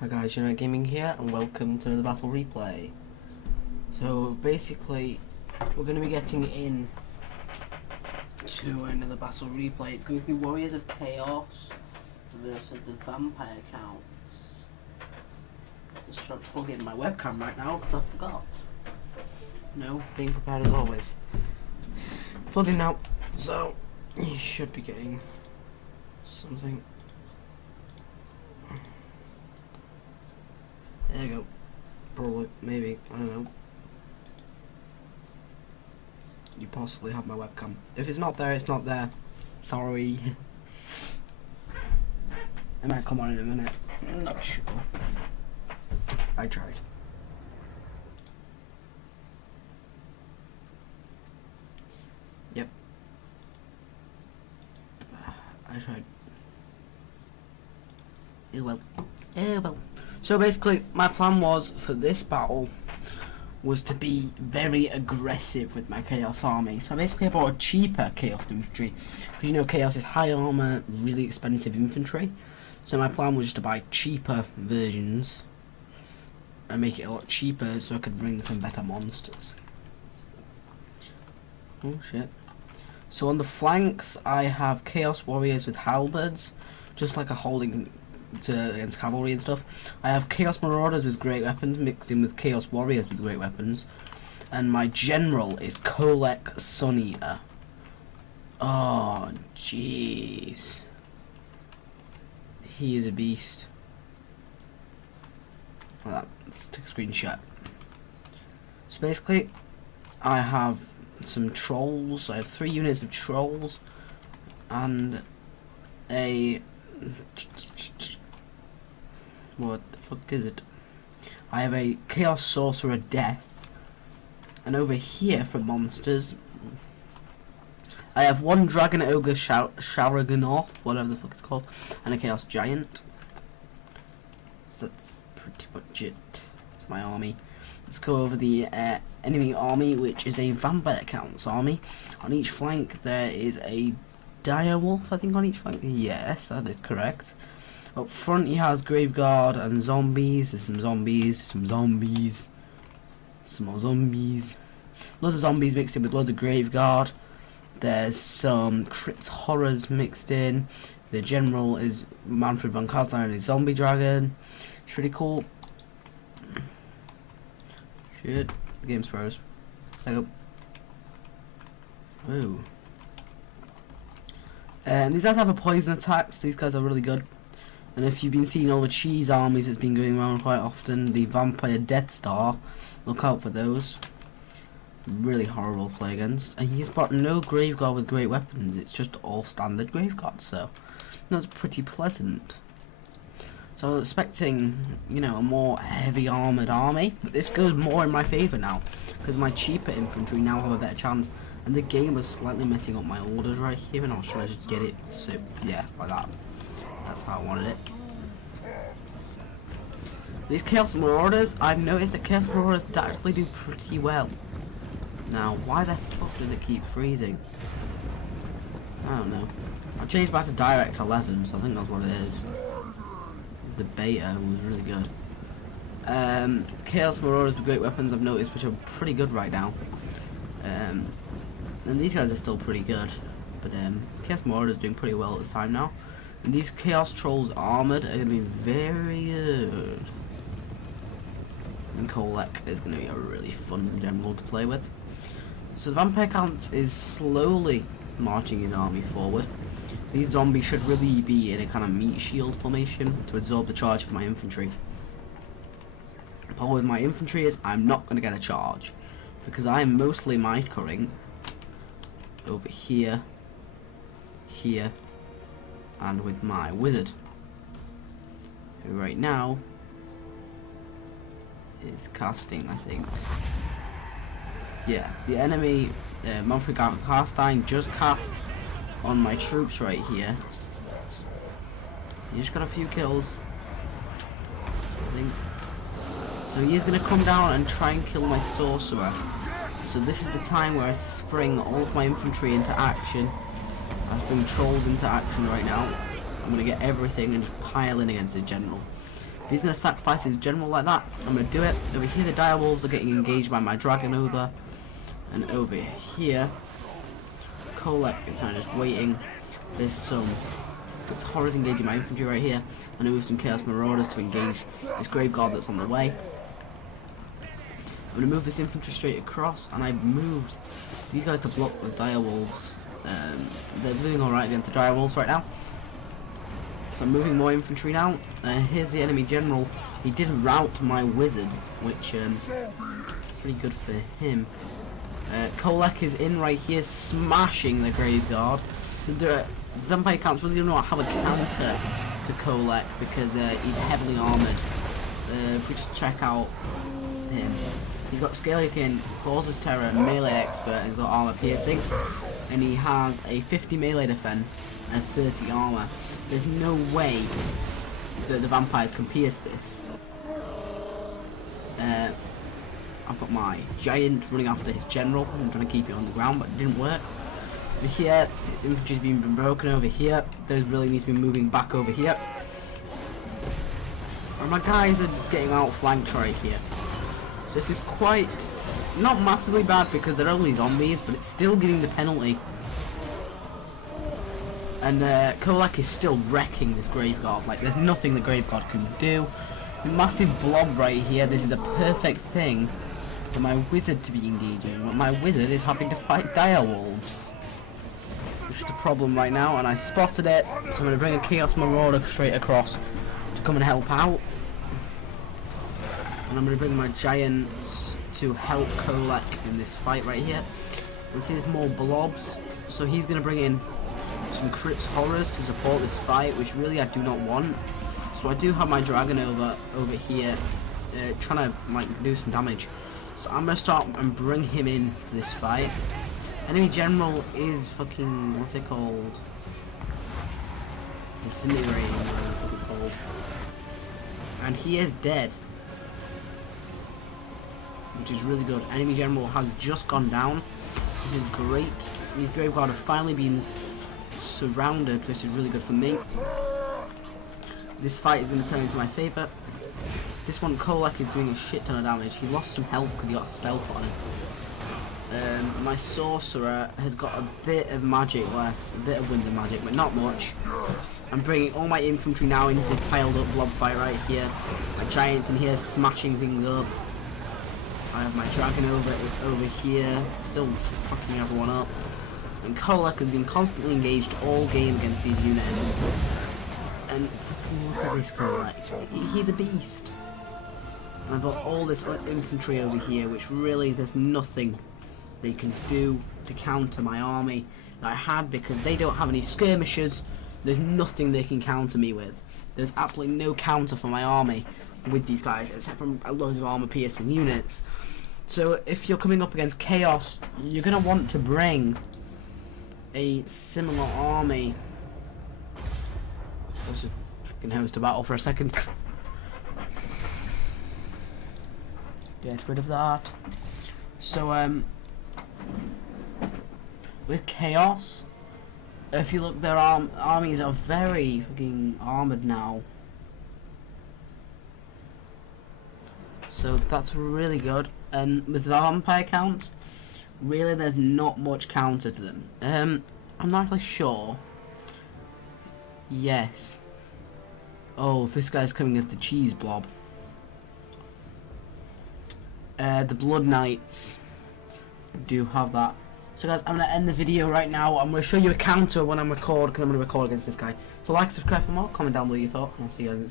Hi guys, Unite Gaming here, and welcome to the battle replay. So basically, we're going to be getting in to another battle replay. It's going to be Warriors of Chaos versus the Vampire Counts. Just trying to plug in my webcam right now because I forgot. No, being prepared as always. Plugged in now, so you should be getting something. There you go. Probably, maybe, I don't know. You possibly have my webcam. If it's not there, it's not there. Sorry. It might come on in a minute. I'm not sure. I tried. Yep. I tried. Oh well. Oh well. So basically, my plan was for this battle was to be very aggressive with my Chaos army. So basically I bought a cheaper Chaos infantry, because you know Chaos is high armor, really expensive infantry. So my plan was just to buy cheaper versions and make it a lot cheaper so I could bring some better monsters. Oh shit. So on the flanks I have Chaos Warriors with halberds, just like a holding against cavalry and stuff. I have Chaos Marauders with great weapons mixed in with Chaos Warriors with great weapons, and my general is Kolek Suneater. Oh jeez, he is a beast. Let's take a screenshot. So basically I have some trolls. I have 3 units of trolls and a what the fuck is it? I have a Chaos Sorcerer Death, and over here for monsters I have 1 Dragon Ogre Sharaganoth, whatever the fuck it's called, and a Chaos Giant. So that's pretty much it. It's my army. Let's go over the enemy army, which is a Vampire Counts army. On each flank there is a Direwolf, I think on each flank. Yes, that is correct. Up front he has Graveguard and zombies. There's some zombies, some more zombies. Loads of zombies mixed in with loads of Graveguard. There's some Crypt Horrors mixed in. The general is Manfred von Carstein and his zombie dragon. It's pretty cool. Shit, the game's froze. There you go. Ooh. And these guys have a poison attacks. These guys are really good. And if you've been seeing all the cheese armies that's been going around quite often, the Vampire Death Star, look out for those. Really horrible to play against. And he's got no Graveguard with great weapons. It's just all standard Graveguard, so that's pretty pleasant. So I was expecting, you know, a more heavy armoured army, but this goes more in my favour now, because my cheaper infantry now have a better chance. And the game was slightly messing up my orders right here, and I was trying to just get it, so yeah, like that. That's how I wanted it. These Chaos Marauders, I've noticed that Chaos Marauders actually do pretty well. Now, why the fuck does it keep freezing? I don't know. I've changed back to Direct 11, so I think that's what it is. The beta was really good. Chaos Marauders with great weapons I've noticed, which are pretty good right now. And these guys are still pretty good. But Chaos Marauders doing pretty well at this time now. And these Chaos Trolls armoured are going to be very good. And Kolek is going to be a really fun general to play with. So the Vampire Count is slowly marching his army forward. These zombies should really be in a kind of meat shield formation to absorb the charge of my infantry. The problem with my infantry is I'm not going to get a charge, because I am mostly microing over here, here, and with my wizard, who right now is casting, I think. Yeah, the enemy, Manfred von Carstein, just cast on my troops right here. He just got a few kills, I think. So he is going to come down and try and kill my sorcerer. So this is the time where I spring all of my infantry into action. I bring trolls into action right now. I'm going to get everything and just pile in against the general. If he's going to sacrifice his general like that, I'm going to do it. Over here, the direwolves are getting engaged by my Dragonova. And over here, Kolek is kind of just waiting. There's some horrors engaging my infantry right here. I'm going to move some Chaos Marauders to engage this Graveguard that's on the way. I'm going to move this infantry straight across, and I moved these guys to block the direwolves. They're doing alright against the direwolves right now. So I'm moving more infantry now. Here's the enemy general. He did rout my wizard, which is pretty good for him. Kolek is in right here, smashing the Graveguard. The Vampire Counts really do not have a counter to Kolek because he's heavily armoured. If we just check out him, he's got Scalekin, Causes Terror, Melee Expert, and he's got Armour Piercing. And he has a 50 melee defense and 30 armor. There's no way that the vampires can pierce this. I've got my giant running after his general. I'm trying to keep it on the ground, but it didn't work. Over here, his infantry's been broken over here. Those really needs to be moving back over here. And my guys are getting outflanked right here. So this is quite, not massively bad because they're only zombies, but it's still getting the penalty. And Kolek is still wrecking this Graveguard. Like, there's nothing the Graveguard can do. A massive blob right here. This is a perfect thing for my wizard to be engaging. But my wizard is having to fight direwolves, which is a problem right now. And I spotted it, so I'm going to bring a Chaos Marauder straight across to come and help out. And I'm going to bring my giants to help Kolek in this fight right here. You see there's more blobs, so he's going to bring in some Crypt's Horrors to support this fight, which really I do not want. So I do have my Dragonova over here trying to like do some damage. So I'm going to start and bring him in to this fight. Enemy general is fucking, what's it called? Disintegrating, whatever it's called. And he is dead, which is really good. Enemy general has just gone down. This is great. These Graveguard have finally been surrounded, which is really good for me. This fight is going to turn into my favour. This one, Kolek is doing a shit ton of damage. He lost some health because he got a spell on him. My sorcerer has got a bit of magic left, a bit of winter magic, but not much. I'm bringing all my infantry now into this piled up blob fight right here. My giants in here smashing things up. I have my dragon over here, still fucking everyone up. And Kolek has been constantly engaged all game against these units. And fucking look at this Kolek. He's a beast. And I've got all this infantry over here, which really there's nothing they can do to counter my army that I had, because they don't have any skirmishers. There's nothing they can counter me with. There's absolutely no counter for my army with these guys, except for a load of armor piercing units. So if you're coming up against Chaos, you're going to want to bring a similar army. Let's freaking host a battle for a second. Get rid of that. So with Chaos, if you look, their armies are very fucking armored now. So that's really good. And with the vampire counts, really there's not much counter to them. I'm not really sure. Yes. Oh, this guy's coming as the cheese blob. The Blood Knights do have that. So guys, I'm going to end the video right now. I'm going to show you a counter when I'm because I'm going to record against this guy. So like, subscribe for more, comment down below your thought, and I'll see you guys in the